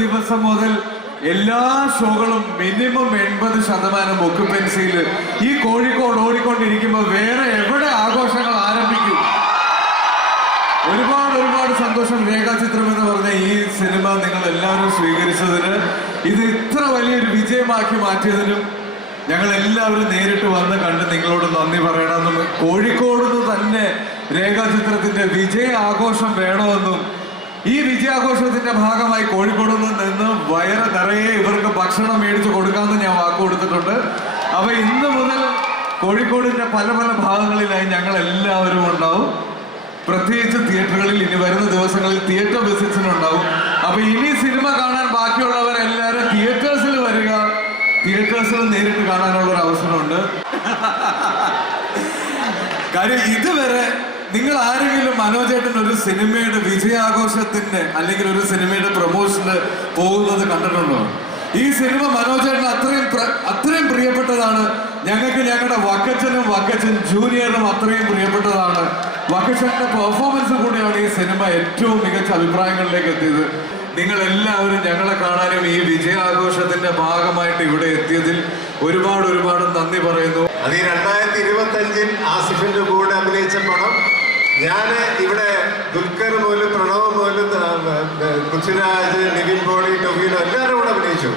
ദിവസം മുതൽ എല്ലാ ഷോകളും മിനിമം 80% ഒക്യുപ്പൻസിയിൽ ഈ കോഴിക്കോട് ഓടിക്കൊണ്ടിരിക്കുമ്പോൾ വേറെ എവിടെ ആഘോഷങ്ങൾ ആരംഭിക്കും? ഒരുപാട് സന്തോഷം. രേഖാചിത്രം എന്ന് പറഞ്ഞ ഈ സിനിമ നിങ്ങൾ എല്ലാവരും സ്വീകരിച്ചതിന്, ഇത് ഇത്ര വലിയൊരു വിജയമാക്കി മാറ്റിയതിനും ഞങ്ങൾ എല്ലാവരും നേരിട്ട് വന്ന് കണ്ട് നിങ്ങളോട് നന്ദി പറയണമെന്നും കോഴിക്കോട് നിന്ന് തന്നെ രേഖാചിത്രത്തിന്റെ വിജയ ആഘോഷം വേണമെന്നും ഈ വിജയാഘോഷത്തിന്റെ ഭാഗമായി കോഴിക്കോട് നിന്ന് വയറ് നിറയെ ഇവർക്ക് ഭക്ഷണം മേടിച്ചു കൊടുക്കാമെന്ന് ഞാൻ വാക്ക് കൊടുത്തിട്ടുണ്ട്. അപ്പൊ ഇന്ന് മുതൽ കോഴിക്കോടിന്റെ പല ഭാഗങ്ങളിലായി ഞങ്ങൾ എല്ലാവരും ഉണ്ടാവും. പ്രത്യേകിച്ച് തിയേറ്ററുകളിൽ ഇനി വരുന്ന ദിവസങ്ങളിൽ തിയേറ്റർ വിസിറ്റ്സിനുണ്ടാവും. അപ്പൊ ഇനി സിനിമ കാണാൻ ബാക്കിയുള്ളവരെല്ലാവരും തിയേറ്റേഴ്സിൽ വരിക. തിയേറ്റേഴ്സിൽ നേരിട്ട് കാണാനുള്ള ഒരു അവസരമുണ്ട്. കാര്യം ഇതുവരെ നിങ്ങൾ ആരെങ്കിലും മനോജേട്ടൻ ഒരു സിനിമയുടെ വിജയാഘോഷത്തിന്റെ അല്ലെങ്കിൽ ഒരു സിനിമയുടെ പ്രൊമോഷന് പോകുന്നത് കണ്ടിട്ടുണ്ടോ? ഈ സിനിമ മനോജേട്ടൻ അത്രയും പ്രിയപ്പെട്ടതാണ്. ഞങ്ങൾക്ക് ഞങ്ങളുടെ വക്കച്ചൻ ജൂനിയറും അത്രയും പ്രിയപ്പെട്ടതാണ്. വക്കച്ചന്റെ പെർഫോമൻസ് കൂടെയാണ് ഈ സിനിമ ഏറ്റവും മികച്ച അഭിപ്രായങ്ങളിലേക്ക് എത്തിയത്. നിങ്ങൾ എല്ലാവരും ഞങ്ങളെ കാണാനും ഈ വിജയാഘോഷത്തിന്റെ ഭാഗമായിട്ട് ഇവിടെ എത്തിയതിൽ ഒരുപാട് നന്ദി പറയുന്നു. അത് ഈ 2025 ആസിഫിന്റെ കൂടെ അഭിനയിച്ച പടം ഞാൻ ഇവിടെ ദുൽഖർ മുതൽ പ്രണവ് മുതൽ പൃഥ്വിരാജ്, നിവിൻ പോളി, ടൊവിനോ എല്ലാവരും കൂടെ അഭിനയിച്ചു.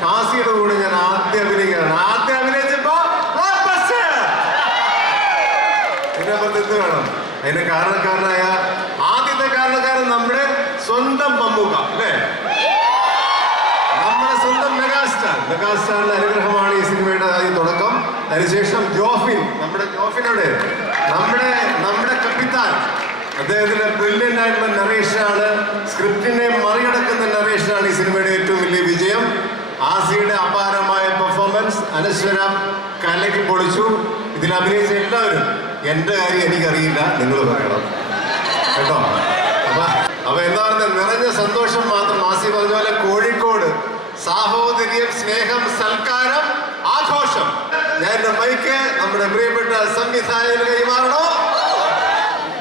ഷാസിയുടെ കൂടെ ഞാൻ ആദ്യം അഭിനയിച്ചപ്പോ ഇതിനകത്ത് വേണം. അതിന്റെ കാരണക്കാരനായ ആദ്യത്തെ കാരണക്കാരൻ നമ്മുടെ സ്വന്തം മമ്മൂക്ക അല്ലേ, നമ്മുടെ സ്വന്തം മെഗാസ്റ്റാറിന്റെ അനുഗ്രഹമാണ് ഈ സിനിമയുടെ ആദ്യം തുടക്കം. അതിനുശേഷം നമ്മുടെ കപ്പിത്താൻ, അദ്ദേഹത്തിന്റെ ബ്രില്യൻ്റ് ആയിട്ടുള്ള നറേഷനാണ്, സ്ക്രിപ്റ്റിനെ മറികടക്കുന്ന നറേഷനാണ് ഈ സിനിമയുടെ ഏറ്റവും വലിയ വിജയം. ആസിയുടെ അപാരമായ പെർഫോമൻസ്, അനശ്വര കലക്കി പൊളിച്ചു. ഇതിൽ അഭിനയിച്ച എല്ലാവരും, എൻ്റെ കാര്യം എനിക്കറിയില്ല, നിങ്ങൾ പറയണം കേട്ടോ. അപ്പൊ എന്താ പറയുക, നിറഞ്ഞ സന്തോഷം മാത്രം. ആസി പറഞ്ഞ പോലെ കോഴിക്കോട് സാഹോദര്യം, സ്നേഹം, സൽക്കാരം, ആഘോഷം. ഞാൻ എന്റെ മൈക്ക് നമ്മുടെ പ്രിയപ്പെട്ട സംവിധായകന് കൈമാറണോ?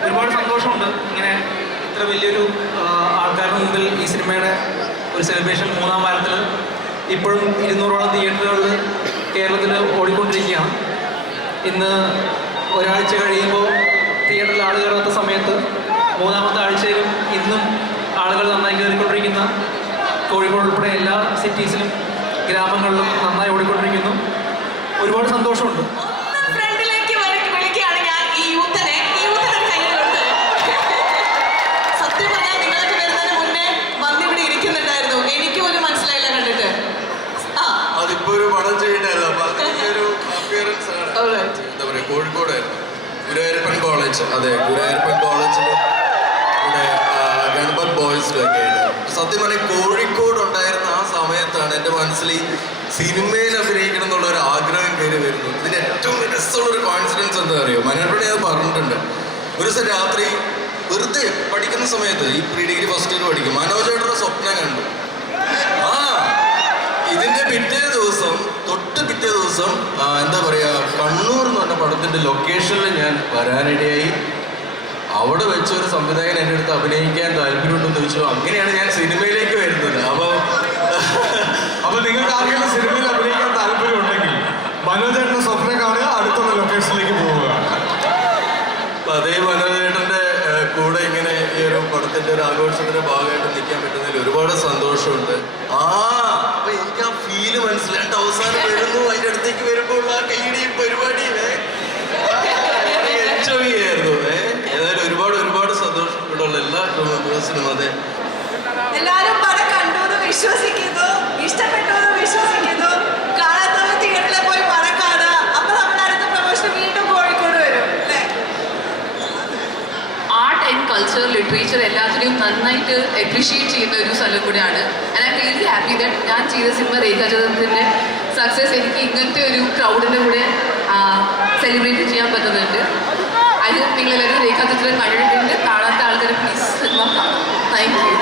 ഒരുപാട് സന്തോഷമുണ്ട് ഇങ്ങനെ ഇത്ര വലിയൊരു ആൾക്കാരുടെ മുമ്പിൽ ഈ സിനിമയുടെ ഒരു സെലിബ്രേഷൻ 3-ാം വാരത്തിൽ ഇപ്പോഴും 200ഓളം തിയേറ്ററുകളിൽ കേരളത്തിൽ ഓടിക്കൊണ്ടിരിക്കുകയാണ്. ഇന്ന് ഒരാഴ്ച കഴിയുമ്പോൾ തിയേറ്ററിൽ ആൾ കയറാത്ത സമയത്ത് 3-ാമത്തെ ആഴ്ചയിലും ഇന്നും ആളുകൾ നന്നായി കയറിക്കൊണ്ടിരിക്കുന്ന കോഴിക്കോട് ഉൾപ്പെടെ എല്ലാ സിറ്റീസിലും ഗ്രാമങ്ങളിലും നന്നായി ഓടിക്കൊണ്ടിരിക്കുന്നു. ഒരുപാട് സന്തോഷമുണ്ട്. കോഴിക്കോടായിരുന്നു ഗുരുവായൂരപ്പൻ കോളേജ്. അതെ, ഗുരുവായൂരപ്പൻ കോളേജിൽ ഇവിടെ ഗണപത് ബോയ്സിലൊക്കെ ആയിട്ട്. സത്യം പറഞ്ഞാൽ കോഴിക്കോട് ഉണ്ടായിരുന്ന ആ സമയത്താണ് എൻ്റെ മനസ്സിൽ സിനിമയിൽ അഭിനയിക്കണം എന്നുള്ള ഒരു ആഗ്രഹം കയറി വരുന്നു. ഇതിന് ഏറ്റവും രസമുള്ളൊരു കോൺഫിഡൻസ് എന്താ അറിയോ, മനോഹരപ്പടി അത് പറഞ്ഞിട്ടുണ്ട്. ഒരു ദിവസം രാത്രി വെറുതെ പഠിക്കുന്ന സമയത്ത്, ഈ പ്രീ ഡിഗ്രി ഫസ്റ്റ് ഇയർ പഠിക്കും, മനോജേട്ടൻ്റെ സ്വപ്നം കണ്ടു. ഇതിന്റെ തൊട്ട് പിറ്റേ ദിവസം എന്താ പറയാ, കണ്ണൂർ എന്ന് പറഞ്ഞ പടത്തിന്റെ ലൊക്കേഷനിൽ ഞാൻ വരാനിടയായി. അവിടെ വെച്ച് ഒരു സംവിധായകൻ എൻ്റെ അടുത്ത് അഭിനയിക്കാൻ താല്പര്യമുണ്ടെന്ന് ചോദിച്ചു. അങ്ങനെയാണ് ഞാൻ സിനിമയിലേക്ക് വരുന്നത്. അപ്പൊ നിങ്ങൾക്ക് ആർക്കെങ്കിലും സിനിമയിൽ അഭിനയിക്കാൻ താല്പര്യമുണ്ടെങ്കിൽ മനോജേട്ടന്റെ സ്വപ്നം കാണുക, അടുത്തുള്ള ലൊക്കേഷനിലേക്ക് പോവുക. അപ്പൊ അതേ മനോജേട്ടന്റെ കൂടെ ഇങ്ങനെ ഈ ഒരു പടത്തിന്റെ ഒരു ആഘോഷത്തിന്റെ ഭാഗമായിട്ട് നിൽക്കാൻ പറ്റുന്നതിൽ ഒരുപാട് സന്തോഷമുണ്ട്. അപ്പൊ എനിക്ക് ആ ഫീല് മനസ്സിലായിട്ട് അവസാനം വരുന്നു, അതിന്റെ അടുത്തേക്ക് വരുമ്പോൾ ആ കൈയുടെയും പരിപാടിയും എൻജോയ് ചെയ്യായിരുന്നു. ഏതായാലും ഒരുപാട് സന്തോഷം. ഇവിടെയുള്ള എല്ലാ ദിവസത്തിനും അതെ, എല്ലാവരും പടം കണ്ടു എന്ന് വിശ്വസിക്കുന്നു, ഇഷ്ടപ്പെട്ടു എന്ന് വിശ്വസിക്കുന്നു. കാണാത്തവർ തിയേറ്ററിൽ പോയി പടം കാണുക. അപ്പൊ നമ്മുടെ അടുത്ത പ്രമോഷൻ വീണ്ടും കോഴിക്കോട് വരും അല്ലേ? ആർട്ട് ആൻഡ് കൾച്ചർ, ലിറ്ററേച്ചർ എല്ലാത്തിനെയും നന്നായിട്ട് അപ്രീഷിയേറ്റ് ചെയ്യുന്ന ഒരു സ്ഥലം കൂടിയാണ്. And I really happy that ഞാൻ ചെയ്ത സിനിമ രേഖാചിത്രത്തിൻ്റെ സക്സസ് എനിക്ക് ഇങ്ങനത്തെ ഒരു ക്രൗഡിൻ്റെ കൂടെ സെലിബ്രേറ്റ് ചെയ്യാൻ പറ്റുന്നുണ്ട്. അത് നിങ്ങളെല്ലാവരും രേഖാചിത്രം കണ്ടിട്ടുണ്ട്. കാണാത്ത ആൾക്കാർ പ്ലീസ് സിനിമ കാണാം. Thank you.